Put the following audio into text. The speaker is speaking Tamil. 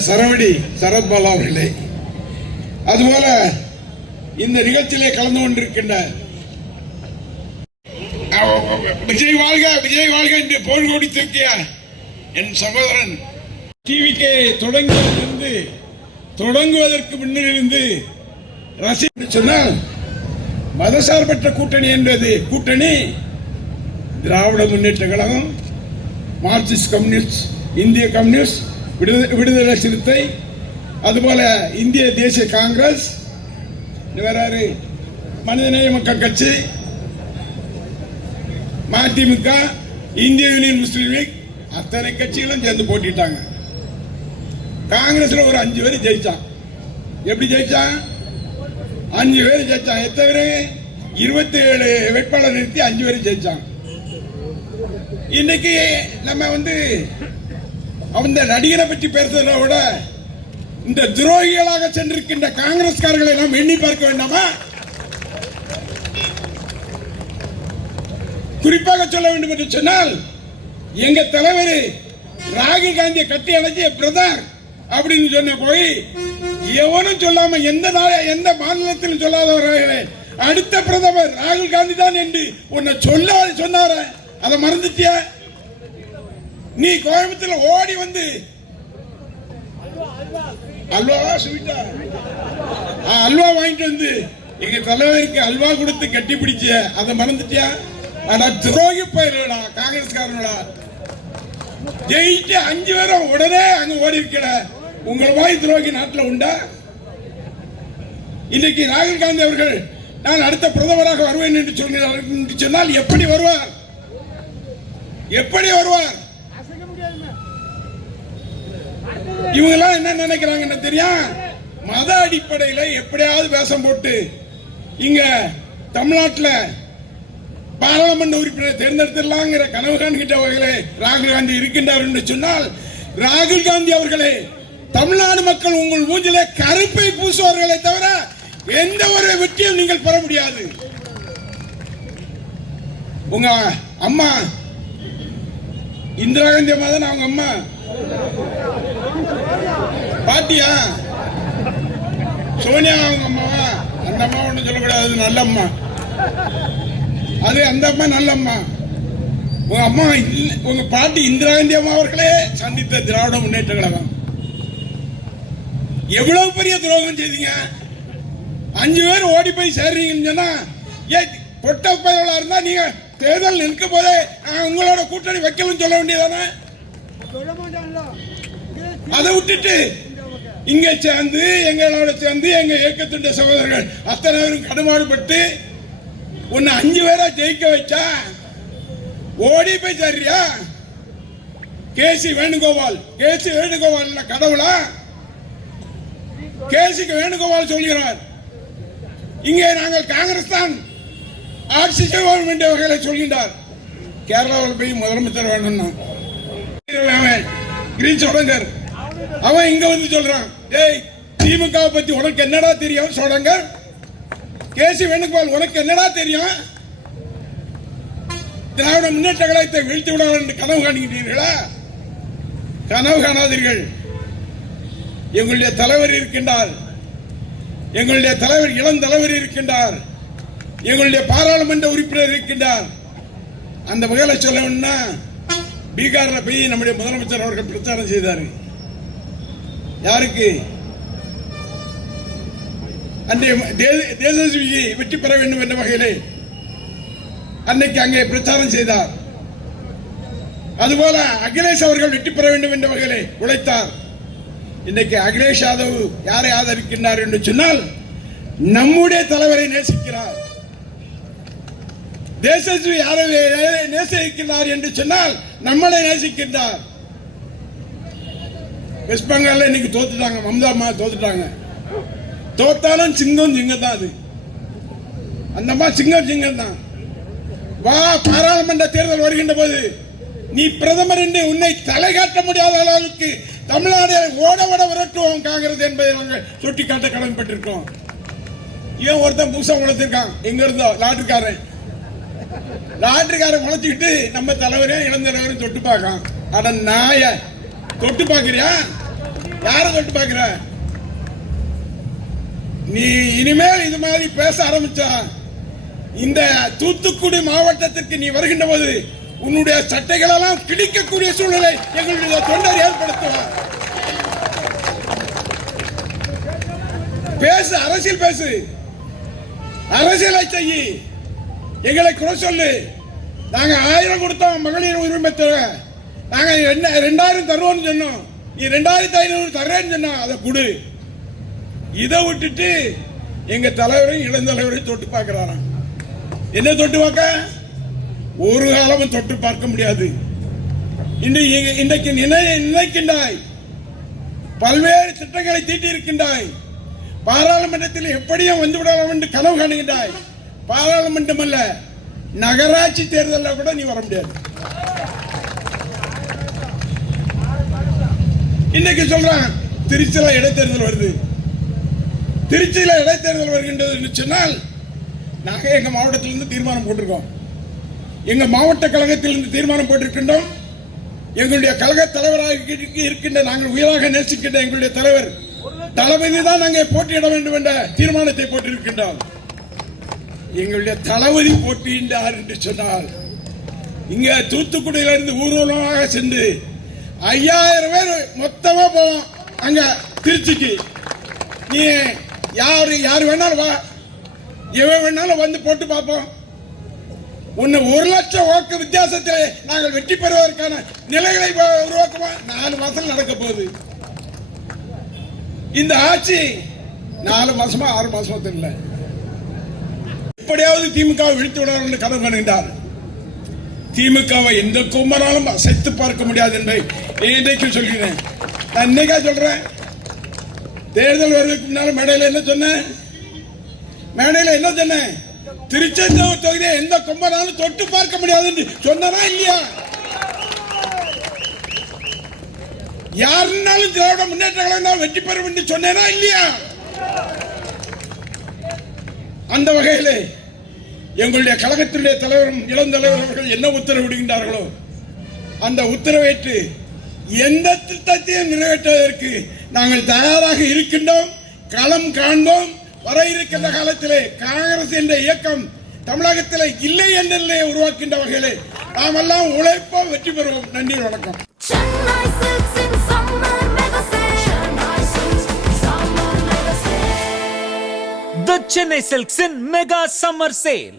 சரவடி சரத்பாலா அவர்களே, அதுபோல இந்த நிகழ்ச்சியிலே கலந்து கொண்டிருக்கின்ற விஜய் வாழ்க விஜய் வாழ்க என்று போர் கொடி தூக்கிய என் சகோதரன் டிவிக்கே தொடங்குவதற்கு முன்னிலிருந்து சொன்னால் மதசார்பற்ற கூட்டணி என்பது கூட்டணி திராவிட முன்னேற்ற கழகம், மார்க்சிஸ்ட் கம்யூனிஸ்ட், இந்திய கம்யூனிஸ்ட், விடுதலை சிறுத்தை, அதுபோல இந்திய தேசிய காங்கிரஸ், மனிதநேய மக்கள் கட்சி, மதிமுக, இந்திய யூனியன் முஸ்லீம் லீக், அத்தனை கட்சிகளும் சேர்ந்து போட்டிட்டாங்க. காங்கிரஸ்ல ஒரு 5 பேர் ஜெயிச்சான். எப்படி ஜெயிச்சான்? 5 பேர் ஜெயிச்சான். எத்தனை பேர்? 27 வேட்பாளர் நிறுத்தி 5 பேர் ஜெயிச்சான். இன்னைக்கு நம்ம அந்த நடிகரை பற்றி பேசுறதை விட இந்த துரோகிகளாக சென்றிருக்கின்ற காங்கிரஸ்காரர்களை நாம் எண்ணி பார்க்க வேண்டாமா? குறிப்பாக சொல்ல வேண்டும் என்று சொன்னால், எங்க தலைவர் ராகுல் காந்தியை கட்டி அணைச்சி பிரதர் அப்படின்னு சொன்ன போய் எவனும் சொல்லாம எந்த மாநிலத்திலும் சொல்லாதவர்களே அடுத்த பிரதமர் ராகுல் காந்தி தான் என்று உன்னை சொன்னார, அதை மறந்துட்டியா? நீ கோயம்புத்தூர்ல ஓடி வந்து அல்வாவா ஸ்வீட்டா அல்வா வாங்கிட்டு வந்து எங்க தலைவருக்கு அல்வா கொடுத்து கட்டி பிடிச்ச, அதை மறந்துட்டியா? ஆனா துரோகி பயிர்களா காங்கிரஸ்காரங்களா, ஜெயிச்சு 5 பேரும் உடனே அங்க ஓடி இருக்கிற உங்கள் வாய் துரோகி நாட்டில் உண்டா? இன்னைக்கு ராகுல் காந்தி அவர்கள் நான் அடுத்த பிரதமராக வருவேன் என்று சொன்னால் எப்படி வருவார்? எப்படி வருவார்? இவங்க எல்லாம் என்ன நினைக்கிறாங்க தெரியும்? மத அடிப்படையில் எப்படியாவது வேஷம் போட்டு இங்க தமிழ்நாட்டில் பாராளுமன்ற உறுப்பினர் தேர்ந்தெடுத்துடலாங்கிற கனவு காண்கின்ற வகையிலே ராகுல் காந்தி இருக்கின்றார் என்று சொன்னால், ராகுல் காந்தி அவர்களே, தமிழ்நாடு மக்கள் உங்கள் மூஞ்சிலே கருப்பை பூசுவார்களை தவிர எந்த ஒரு வெற்றியும் நீங்கள் பெற முடியாது. உங்க அம்மா இந்திரா காந்தி அம்மா தான் அவங்க அம்மா பாட்டியா? சோனியா அவங்க அம்மாவா? அந்த அம்மா ஒண்ணு சொல்லக்கூடாது, நல்ல அம்மா. அது அந்த அம்மா நல்ல அம்மா. உங்க அம்மா உங்க பாட்டி இந்திரா காந்தி அம்மா அவர்களே சந்தித்த திராவிட முன்னேற்ற கழகம். எவ்வளவு பெரிய துரோகம் செய்தீங்க? 5 பேர் ஓடி போய் சேர்றீங்கன்னு சொன்னா, பொட்ட பயிர்களா இருந்தா நீங்க தேர்தல் நிற்கும் போதே உங்களோட கூட்டணி வைக்கலும் சொல்ல வேண்டியதானே? அதை விட்டுட்டு இங்க சேர்ந்து எங்களோட சேர்ந்து எங்க இயக்கத்தின் சகோதரர்கள் அத்தனை பேரும் கடுமாடுபட்டு உன்னை 5 பேரா ஜெயிக்க வச்சா ஓடி போய் சரியா? கேசி வேணுகோபால் கடவுளா? கேசிக்கு வேணுகோபால் சொல்கிறார், இங்கே நாங்கள் காங்கிரஸ் தான் ஆட்சி செய்வோம் என்ற வகையில் சொல்கின்றார். கேரளாவில் போய் முதலமைச்சர் வேணும் சோடங்கர், அவன் இங்க வந்து சொல்றான், டேய் திமுக பத்தி உனக்கு என்னடா தெரியும்? சோடங்கர், கேசி வேணுகோபால் உனக்கு என்னடா தெரியும்? திராவிட முன்னேற்ற கழகத்தை வீழ்த்தி விட என்று கனவு காண்கிறீர்களா? கனவு காணாதீர்கள். எங்களுடைய தலைவர் இருக்கின்றார், எங்களுடைய தலைவர் இளம் தலைவர் இருக்கின்றார், எங்களுடைய பாராளுமன்ற உறுப்பினர் இருக்கின்றார். அந்த வகையில சொல்லணும்னா பீகார்ல போய் நம்முடைய முதலமைச்சர் அவர்கள் பிரச்சாரம் செய்தார். யாருக்கு? அன்றைய தேசஸ்வி வெற்றி பெற வேண்டும் என்ற வகையிலே அன்னைக்கு அங்கே பிரச்சாரம் செய்தார். அதுபோல அகிலேஷ் அவர்கள் வெற்றி பெற வேண்டும் என்ற வகையிலே உழைத்தார். இன்னைக்கு அகிலேஷ் யாதவ் யாரை ஆதரிக்கின்றார் என்று சொன்னால், நம்முடைய தலைவரை நேசிக்கிறார். தேசஸ்வி யாரை நேசிக்கிறார் என்று சொன்னால் நம்மளை நேசிக்கின்றார். வெஸ்ட் பெங்கால் இன்னைக்கு தோத்துட்டாங்க, மம்தா அம்மா தோத்துட்டாங்க. தோத்தாலும் சிங்கம் தான். அது அந்த அம்மா சிங்கம் தான். வா, பாராளுமன்ற தேர்தல் வருகின்ற போது நீ பிரதமர் என்று உன்னை தலை காட்ட முடியாத அளவுக்கு தமிழ்நாடு ஓட விரட்டுவோம் காங்கிரஸ் என்பதை நாங்கள் சுட்டிக்காட்ட கடமைப்பட்டிருக்கோம். ஏன் ஒருத்தன் புதுசா உழைச்சிருக்கான், எங்க இருந்தோ லாட்டரிக்காரன் உழைச்சிக்கிட்டு நம்ம தலைவரே இளந்தலைவரும் தொட்டு பார்க்கான். அட நாய, தொட்டு பார்க்கிறியா? யார தொட்டு பார்க்கிற? நீ இனிமேல் இது மாதிரி பேச ஆரம்பிச்சா இந்த தூத்துக்குடி மாவட்டத்திற்கு நீ வருகின்ற போது உன்னுடைய சட்டைகள் எல்லாம் கிழிக்கக்கூடிய சூழ்நிலை எங்களுடைய தொண்டர் ஏற்படுத்துவார். பேசு, அரசியல் பேசு, அரசியலை செய்ய. எங்களை குறை சொல்லு. நாங்க 1000 கொடுத்தோம் மகளிர் உரிமை தொகை, நாங்க 2000 தருவோம்னு சொன்னோம். நீ 2500 தர்றேன்னு சொன்னா அதை கொடு. இதை விட்டுட்டு எங்க தலைவரையும் இளந்தலைவரையும் தொட்டு பார்க்கிறாராம். என்ன தொட்டு பார்க்க? ஒரு காலமும் தொட்டு பார்க்க முடியாது. இன்றைக்கு நினைக்கின்றாய், பல்வேறு திட்டங்களை தீட்டி இருக்கின்றாய். பாராளுமன்றத்தில் எப்படியும் வந்து விடலாம் என்று கனவு காணுகின்றாய். பாராளுமன்றம் அல்ல, நகராட்சி தேர்தலில் கூட நீ வர முடியாது. இன்னைக்கு சொல்றான் திருச்சியில இடைத்தேர்தல் வருது. திருச்சியில இடைத்தேர்தல் வருகின்றது சொன்னால் நாங்க எங்க மாவட்டத்திலிருந்து தீர்மானம் போட்டிருக்கோம். எங்க மாவட்ட கழகத்திலிருந்து தீர்மானம் போட்டிருக்கின்றோம். எங்களுடைய கழக தலைவராக இருக்கின்ற நாங்கள் உயிராக நேசிக்கின்ற எங்களுடைய தலைவர் தளபதி தான் நாங்கள் போட்டியிட வேண்டும் என்ற தீர்மானத்தை போட்டிருக்கின்றோம். எங்களுடைய தளபதி போட்டியிட்டார் என்று சொன்னால் இங்க தூத்துக்குடியிலிருந்து ஊர்வலமாக சென்று 5000 பேர் மொத்தமா போவோம் அங்க திருச்சிக்கு. நீ யாரு வேணாலும் வா, எவன் வேணாலும் வந்து போட்டு பார்ப்போம். உன்னை 1 லட்சம் வாக்கு வித்தியாசத்தில் நாங்கள் வெற்றி பெறுவதற்கான நிலைகளை உருவாக்குவோம். 4 மாசம் நடக்க போகுது. இந்த ஆட்சி 4 மாசமா 6 மாசமா தெரியல. எப்படியாவது திமுகவை விழித்து விடார் என்று கனவு காணுகின்றார். திமுகவை எந்த கும்பனாலும் அசைத்து பார்க்க முடியாது என்பதை இன்றைக்கு சொல்கிறேன். நான் இன்னைக்கா சொல்றேன். தேர்தல் வருவதற்கு முன்னால மேடையில் என்ன சொன்னேன்? மேடையில் என்ன சொன்னேன்? திருச்செந்தூர் தொகுதியை எந்த கும்பனாலும் தொட்டு பார்க்க முடியாது என்று சொன்னா இல்லையா? யாருனாலும் திராவிட முன்னேற்ற கழகம் வெற்றி பெறும் என்று சொன்னேனா இல்லையா? அந்த வகையில் எங்களுடைய கழகத்தினுடைய தலைவரும் இளம் தலைவர் அவர்கள் என்ன உத்தரவிடுகின்றார்களோ அந்த உத்தரவேற்று எந்த திட்டத்தையும் நிறைவேற்றுவதற்கு நாங்கள் தயாராக இருக்கின்றோம். களம் காண்போம். வர இருக்கின்ற காலத்திலே காங்கிரஸ் என்ற இயக்கம் தமிழகத்தில் இல்லை என்ற நிலையை உருவாக்கின்ற வகையிலே நாம் எல்லாம் உழைப்போம், வெற்றி பெறுவோம். நன்றி, வணக்கம். The Chennai Silks in Mega Summer Sale.